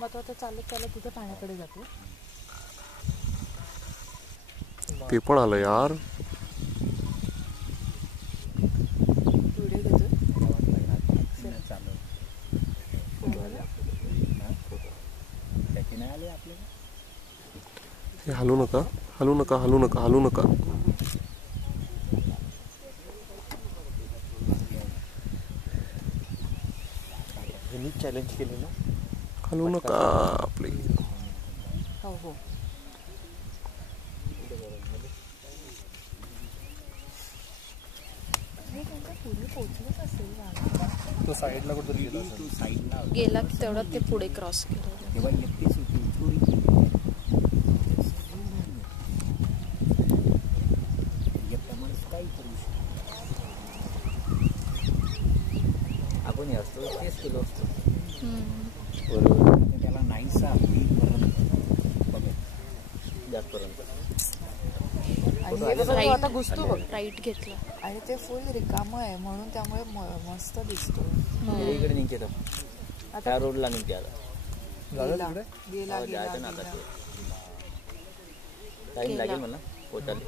मग तो आता चालत चालत तिथे पाण्याकडे जातो. ते पण आलं यार. व्हिडिओ घेतो. हे हलू नका, हलू नका, हलू नका, हलू नका. चॅलेंज केले ना. हलू नका प्लीज. हो हो. तो साईडला कुठेतरी गेला असेल. गेला की तेवढं ते पुढे क्रॉस केलं. आपण असतो तेच केलो असतो. बरोबर. त्याला नाहीसा जातपर्यंत आता घुसतो बघ. राईट घेतला आणि ते फुल रिकाम आहे म्हणून त्यामुळे मस्त दिसतो. इकडे निघते त्या रोडला निघते आता. गेला टाइम लागेल मला पोचायला.